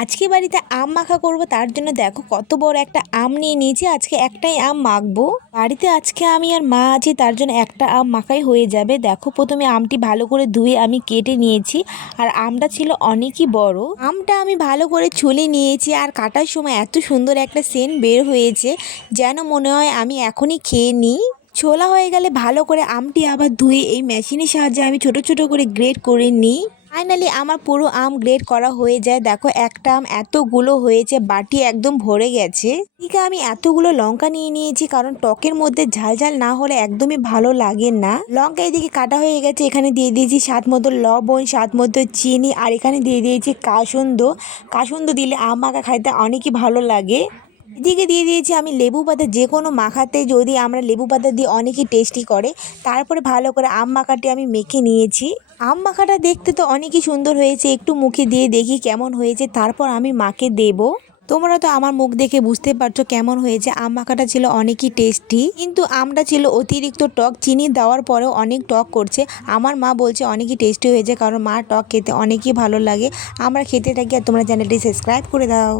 আজকে বাড়িতে আম মাখা করব, তার জন্য দেখো কত বড় একটা আম নিয়ে নিয়েছি। আজকে একটাই আম মাখবো। বাড়িতে আজকে আমি আর মা আছি, তার জন্য একটা আম মাখাই হয়ে যাবে। দেখো প্রথমে আমটি ভালো করে ধুয়ে আমি কেটে নিয়েছি, আর আমটা ছিল অনেকই বড়। আমটা আমি ভালো করে ছুলে নিয়েছি, আর কাটার সময় এত সুন্দর একটা সেন্ট বের হয়েছে, যেন মনে হয় আমি এখনই খেয়ে নিই। ছোলা হয়ে গেলে ভালো করে আমটি আবার ধুয়ে এই মেশিনের সাহায্যে আমি ছোট ছোট করে গ্রেড করে নিই। ফাইনালি আমার পুরো আম গ্রেড করা হয়ে যায়। দেখো একটা আম এতগুলো হয়েছে, বাটি একদম ভরে গেছে। ঠিক আমি এতগুলো লঙ্কা নিয়ে নিয়েছি, কারণ টকের মধ্যে ঝাল ঝাল না হলে একদমই ভালো লাগে না। লঙ্কা এদিকে কাটা হয়ে গেছে, এখানে দিয়ে দিয়েছি স্বাদ মতো লবণ, স্বাদ মতো চিনি, আর এখানে দিয়ে দিয়েছি কাসুন্দ। কাসুন্দ দিলে আম মাখা খাইতে অনেকই ভালো লাগে। এদিকে দিয়ে দিয়েছি আমি লেবু পাতা। যে কোনো মাখাতে যদি আমরা লেবু পাতা দিয়ে অনেকই টেস্টি করে। তারপরে ভালো করে আম মাখাটি আমি মেখে নিয়েছি। আম মাখাটা দেখতে তো অনেকই সুন্দর হয়েছে, একটু মুখে দিয়ে দেখি কেমন হয়েছে, তারপর আমি মাকে দেব। তোমরা তো আমার মুখ দেখে বুঝতে পারছো কেমন হয়েছে। আম মাখাটা ছিল অনেকই টেস্টি, কিন্তু আমটা ছিল অতিরিক্ত টক। চিনি দেওয়ার পরেও অনেক টক করছে। আমার মা বলছে অনেকই টেস্টি হয়েছে, কারণ মা টক খেতে অনেকই ভালো লাগে। আমরা খেতে থাকি, আর তোমরা চ্যানেলটি সাবস্ক্রাইব করে দাও।